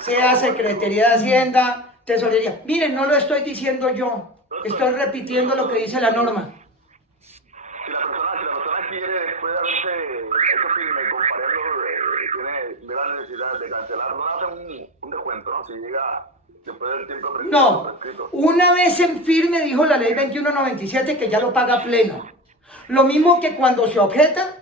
sea Secretaría de Hacienda, Tesorería. Miren, no lo estoy diciendo yo, estoy repitiendo lo que dice la norma. Si la persona quiere, después de haberse hecho firme y comparando, tiene la necesidad de cancelar, no hace un descuento, ¿no? Si llega después del tiempo prescrito. No, una vez en firme dijo la ley 2197 que ya lo paga pleno. Lo mismo que cuando se objeta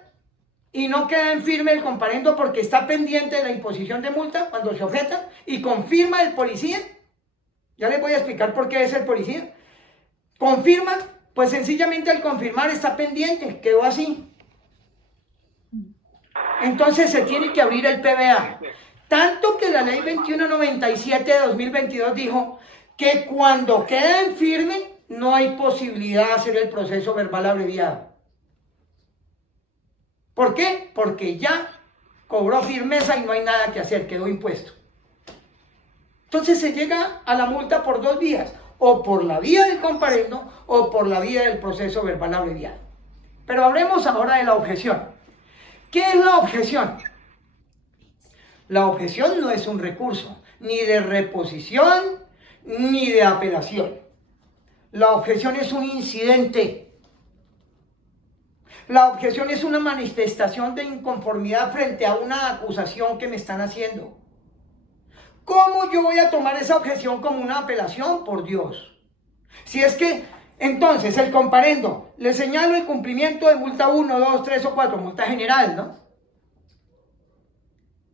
y no queda en firme el comparendo porque está pendiente de la imposición de multa, cuando se objeta y confirma el policía, ya les voy a explicar por qué es el policía, confirma, pues sencillamente al confirmar está pendiente, quedó así. Entonces se tiene que abrir el PBA. Tanto que la ley 2197 de 2022 dijo que cuando queda en firme no hay posibilidad de hacer el proceso verbal abreviado. ¿Por qué? Porque ya cobró firmeza y no hay nada que hacer, quedó impuesto. Entonces se llega a la multa por dos vías, o por la vía del comparendo o por la vía del proceso verbal abreviado. Pero hablemos ahora de la objeción. ¿Qué es la objeción? La objeción no es un recurso, ni de reposición, ni de apelación. La objeción es un incidente. La objeción es una manifestación de inconformidad frente a una acusación que me están haciendo. ¿Cómo yo voy a tomar esa objeción como una apelación? Por Dios. Si es que, entonces, el comparendo, le señalo el cumplimiento de multa 1, 2, 3 o 4, multa general, ¿no?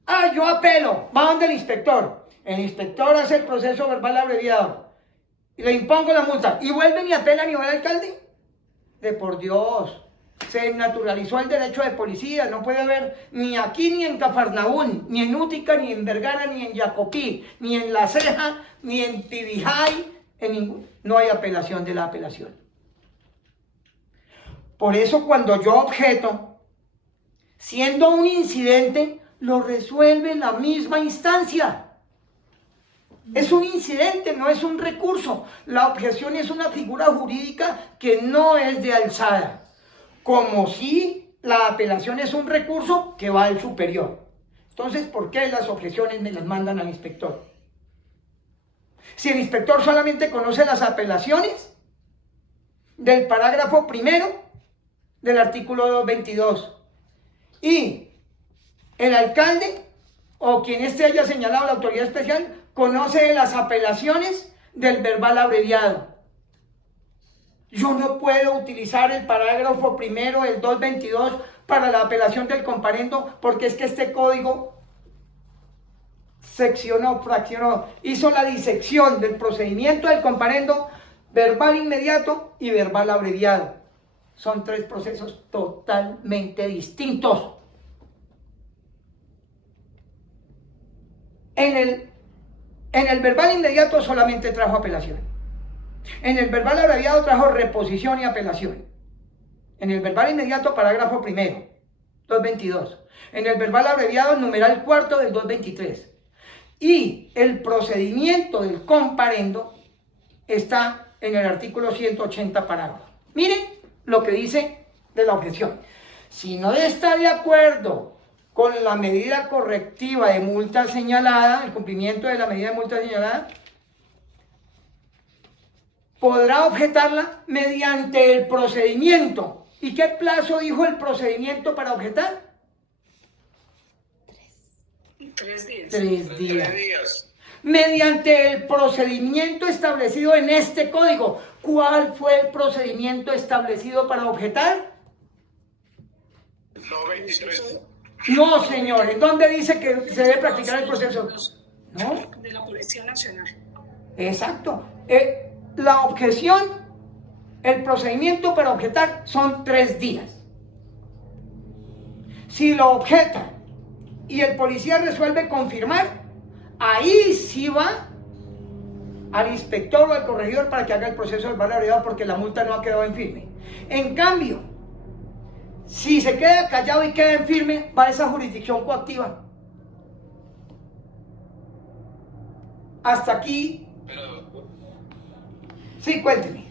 Ah, yo apelo, va donde el inspector. El inspector hace el proceso verbal abreviado. Y le impongo la multa. ¿Y vuelven y apelan y va al alcalde? De por Dios. Se naturalizó el derecho de policía, no puede haber ni aquí ni en Cafarnaún, ni en Útica, ni en Vergara, ni en Jacopí, ni en La Ceja, ni en Tibijay, no hay apelación de la apelación. Por eso cuando yo objeto, siendo un incidente, lo resuelve la misma instancia. Es un incidente, no es un recurso. La objeción es una figura jurídica que no es de alzada. Como si la apelación es un recurso que va al superior. Entonces, ¿por qué las objeciones me las mandan al inspector? Si el inspector solamente conoce las apelaciones del parágrafo primero del artículo 222 y el alcalde o quien haya señalado la autoridad especial conoce las apelaciones del verbal abreviado. Yo no puedo utilizar el parágrafo primero del 222 para la apelación del comparendo porque es que este código seccionó, fraccionó, hizo la disección del procedimiento del comparendo verbal inmediato y verbal abreviado. Son tres procesos totalmente distintos. En el verbal inmediato solamente trajo apelación. En el verbal abreviado trajo reposición y apelación. En el verbal inmediato, parágrafo primero, 222. En el verbal abreviado, numeral cuarto del 223. Y el procedimiento del comparendo está en el artículo 180, parágrafo. Miren lo que dice de la objeción. Si no está de acuerdo con la medida correctiva de multa señalada, el cumplimiento de la medida de multa señalada, podrá objetarla mediante el procedimiento. ¿Y qué plazo dijo el procedimiento para objetar? 3 días. 3 días. Mediante el procedimiento establecido en este código. ¿Cuál fue el procedimiento establecido para objetar? No, 23. No, señor. ¿En dónde dice que se debe practicar el proceso? ¿No? De la Policía Nacional. Exacto. La objeción, el procedimiento para objetar son 3 días. Si lo objeta y el policía resuelve confirmar, ahí sí va al inspector o al corregidor para que haga el proceso verbal abreviado porque la multa no ha quedado en firme. En cambio, si se queda callado y queda en firme, va a esa jurisdicción coactiva. Hasta aquí. Sí, cuénteme.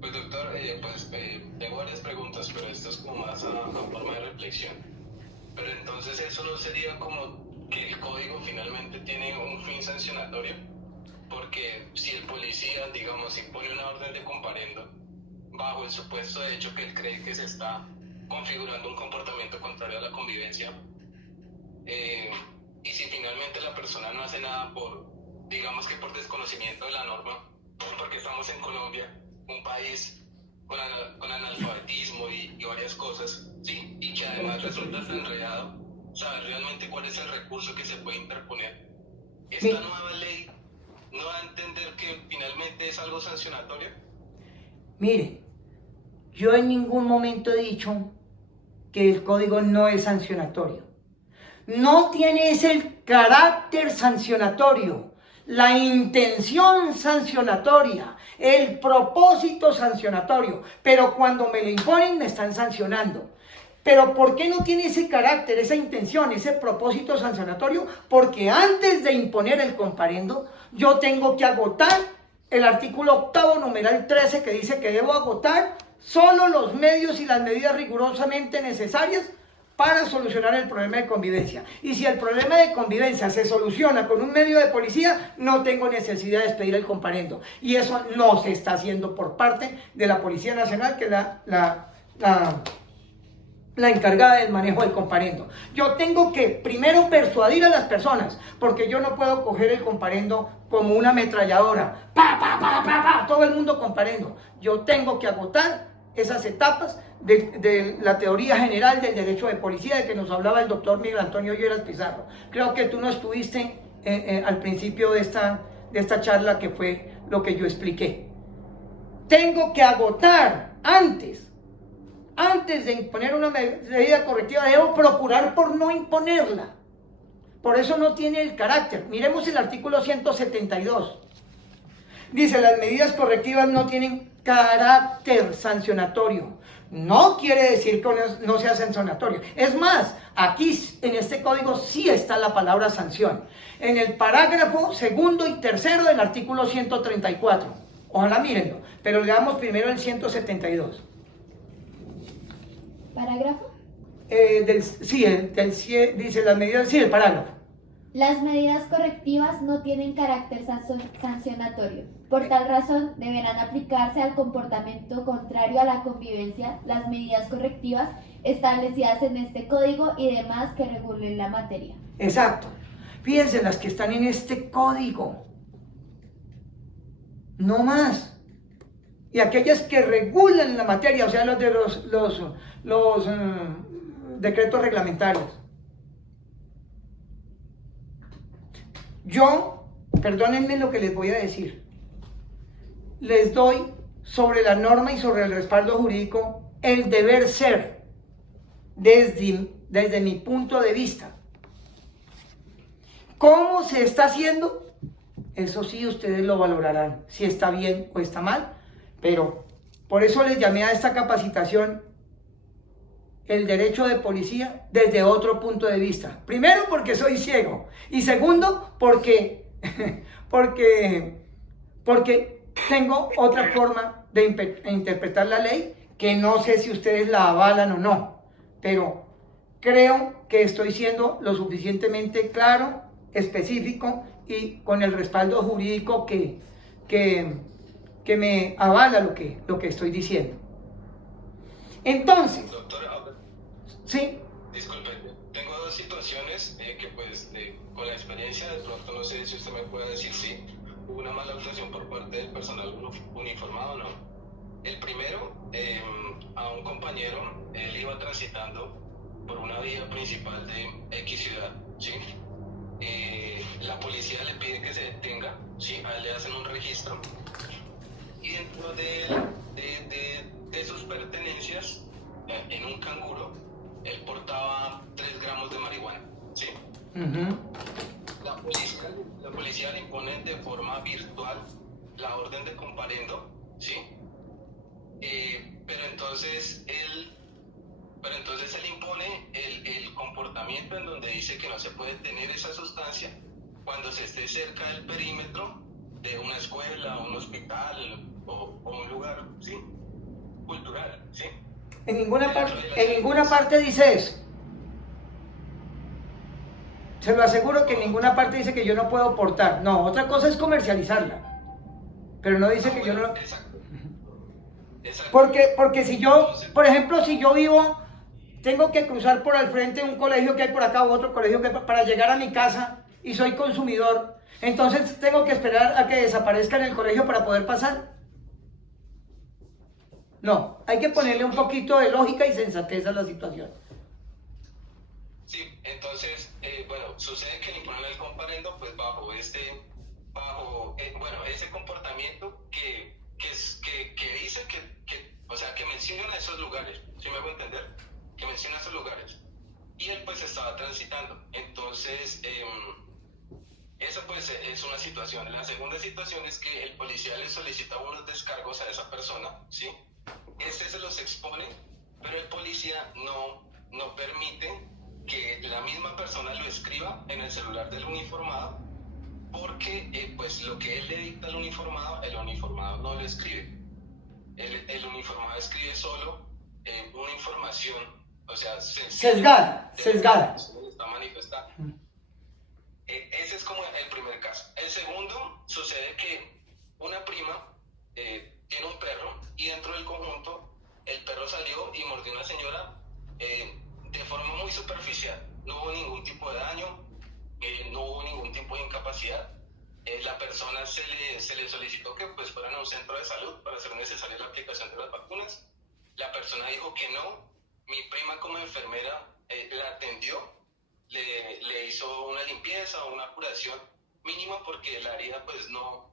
Pues doctor, tengo varias preguntas, pero esto es como más a forma de reflexión. Pero entonces eso no sería como que el código finalmente tiene un fin sancionatorio, porque si el policía, digamos, impone una orden de comparendo bajo el supuesto de hecho que él cree que se está configurando un comportamiento contrario a la convivencia, y si finalmente la persona no hace nada por, digamos que por desconocimiento de la norma, porque estamos en Colombia, un país con analfabetismo y varias cosas, ¿sí? Y que además resulta enredado, saber realmente cuál es el recurso que se puede interponer. Esta nueva ley no da a entender que finalmente es algo sancionatorio. Mire, yo en ningún momento he dicho que el código no es sancionatorio. No tiene ese carácter sancionatorio, la intención sancionatoria, el propósito sancionatorio, pero cuando me lo imponen me están sancionando. Pero ¿por qué no tiene ese carácter, esa intención, ese propósito sancionatorio? Porque antes de imponer el comparendo, yo tengo que agotar el artículo 8º, numeral 13, que dice que debo agotar solo los medios y las medidas rigurosamente necesarias para solucionar el problema de convivencia. Y si el problema de convivencia se soluciona con un medio de policía, no tengo necesidad de expedir el comparendo. Y eso no se está haciendo por parte de la Policía Nacional, que es la encargada del manejo del comparendo. Yo tengo que primero persuadir a las personas, porque yo no puedo coger el comparendo como una ametralladora. Todo el mundo comparendo. Yo tengo que agotar esas etapas de la teoría general del derecho de policía de que nos hablaba el doctor Miguel Antonio Lleras Pizarro. Creo que tú no estuviste al principio de esta charla, que fue lo que yo expliqué. Tengo que agotar antes de imponer una medida correctiva, debo procurar por no imponerla. Por eso no tiene el carácter. Miremos el artículo 172. Dice, las medidas correctivas no tienen carácter sancionatorio. No quiere decir que no sea sancionatorio. Es más, aquí en este código sí está la palabra sanción. En el parágrafo 2º y 3º del artículo 134. Ojalá mírenlo, pero leamos primero el 172. ¿Parágrafo? Dice las medidas, sí, el parágrafo. Las medidas correctivas no tienen carácter sancionatorio. Por tal razón, deberán aplicarse al comportamiento contrario a la convivencia las medidas correctivas establecidas en este código y demás que regulen la materia. Exacto. Fíjense las que están en este código. No más. Y aquellas que regulan la materia, o sea, los de los decretos reglamentarios. Yo, perdónenme lo que les voy a decir, les doy sobre la norma y sobre el respaldo jurídico el deber ser desde mi punto de vista. ¿Cómo se está haciendo? Eso sí, ustedes lo valorarán, si está bien o está mal, pero por eso les llamé a esta capacitación el derecho de policía desde otro punto de vista. Primero, porque soy ciego. Y segundo, porque tengo otra forma de interpretar la ley, que no sé si ustedes la avalan o no. Pero creo que estoy siendo lo suficientemente claro, específico y con el respaldo jurídico que me avala lo que estoy diciendo. Entonces, Doctor, sí. disculpe, tengo dos situaciones que pues con la experiencia de pronto no sé si usted me puede decir si hubo una mala actuación por parte del personal uniformado o no. El primero, a un compañero, él iba transitando por una vía principal de X ciudad, ¿sí? La policía le pide que se detenga, ¿sí? A él le hacen un registro y dentro de sus pertenencias, en un canguro, él portaba 3 gramos de marihuana, ¿sí? Uh-huh. La policía le impone de forma virtual la orden de comparendo, ¿sí? Pero entonces él impone el comportamiento en donde dice que no se puede tener esa sustancia cuando se esté cerca del perímetro de una escuela, un hospital o un lugar, ¿sí? Cultural, ¿sí? En ninguna parte dice eso. Se lo aseguro que en ninguna parte dice que yo no puedo portar. No, otra cosa es comercializarla. Pero no dice que yo no... Exacto. Exacto. Porque si yo, por ejemplo, si yo vivo, tengo que cruzar por al frente un colegio que hay por acá u otro colegio que para llegar a mi casa y soy consumidor, entonces tengo que esperar a que desaparezca en el colegio para poder pasar. No, hay que ponerle un poquito de lógica y sensatez a la situación. Sí, entonces, bueno, sucede que el imponer el comparendo, pues bajo ese comportamiento que dice o sea, que menciona esos lugares, ¿sí me hago entender? Que menciona esos lugares. Y él pues estaba transitando. Entonces, eso pues es una situación. La segunda situación es que el policía le solicita unos descargos a esa persona, ¿sí? Se los expone, pero el policía no permite que la misma persona lo escriba en el celular del uniformado, porque pues lo que él le dicta al uniformado, el uniformado no lo escribe. El uniformado escribe solo una información, o sea, Sesgada. Está manifestada. Ese es como el primer caso. El segundo, sucede que una prima tiene un perro y dentro del conjunto el perro salió y mordió a una señora de forma muy superficial. No hubo ningún tipo de daño, no hubo ningún tipo de incapacidad. La persona se le solicitó que pues fueran a un centro de salud para hacer necesaria la aplicación de las vacunas. La persona dijo que no. Mi prima como enfermera la atendió, le hizo una limpieza o una curación mínima porque el área pues no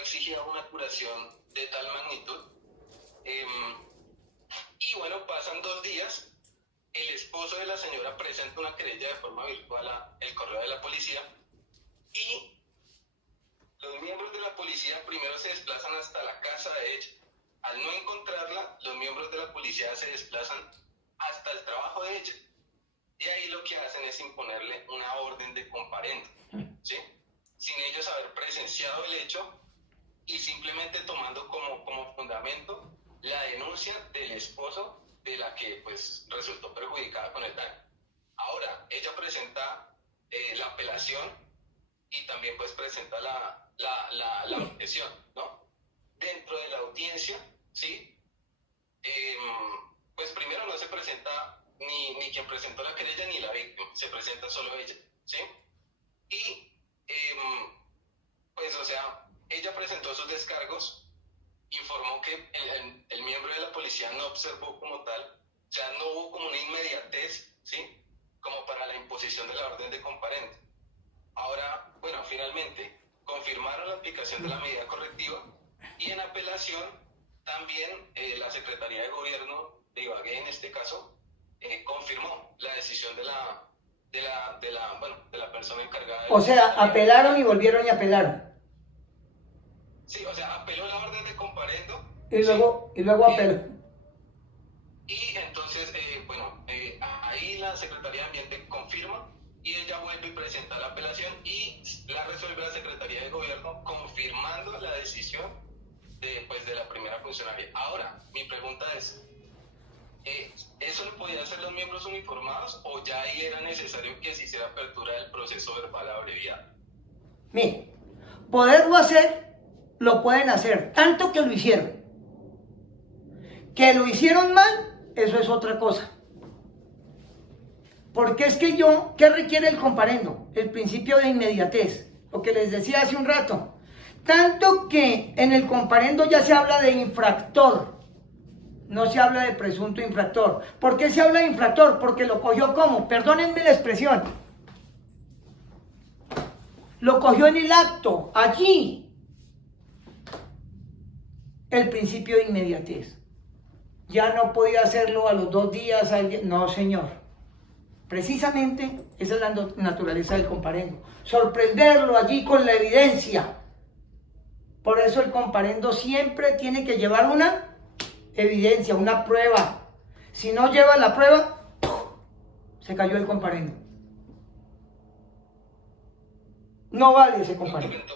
exigía una curación de tal magnitud. Y bueno, pasan 2 días, el esposo de la señora presenta una querella de forma virtual al correo de la policía y los miembros de la policía primero se desplazan hasta la casa de ella. Al no encontrarla, los miembros de la policía se desplazan hasta el trabajo de ella. Y ahí lo que hacen es imponerle una orden de comparendo, ¿sí? Sin ellos haber presenciado el hecho y simplemente tomando como fundamento la denuncia del esposo de la que pues resultó perjudicada con el daño. Ahora, ella presenta la apelación y también pues presenta la objeción, ¿no? Dentro de la audiencia, ¿sí? Pues primero no se presenta ni quien presentó la querella ni la víctima, se presenta solo ella, ¿sí? Y pues o sea, ella presentó sus descargos, informó que el miembro de la policía no observó como tal, o sea, no hubo como una inmediatez, ¿sí? Como para la imposición de la orden de comparendo. Ahora, bueno, finalmente confirmaron la aplicación de la medida correctiva y en apelación también la Secretaría de Gobierno de Ibagué, en este caso, confirmó la decisión de la persona encargada. O sea, apelaron y volvieron y apelaron. Sí, o sea, apeló la orden de comparendo. Y luego apeló. Y entonces, ahí la Secretaría de Ambiente confirma y ella vuelve y presenta la apelación y la resuelve la Secretaría de Gobierno confirmando la decisión de la primera funcionaria. Ahora, mi pregunta es, ¿eso lo podían hacer los miembros uniformados o ya ahí era necesario que se hiciera apertura del proceso verbal abreviado? Mire, poderlo hacer, lo pueden hacer, tanto que lo hicieron. Que lo hicieron mal, eso es otra cosa. Porque es que ¿qué requiere el comparendo? El principio de inmediatez, lo que les decía hace un rato. Tanto que en el comparendo ya se habla de infractor, no se habla de presunto infractor. ¿Por qué se habla de infractor? Porque lo cogió como, perdónenme la expresión, lo cogió en el acto, allí. El principio de inmediatez. Ya no podía hacerlo a los 2 días, no señor. Precisamente esa es la naturaleza del comparendo. Sorprenderlo allí con la evidencia. Por eso el comparendo siempre tiene que llevar una evidencia, una prueba. Si no lleva la prueba, se cayó el comparendo. No vale ese comparendo.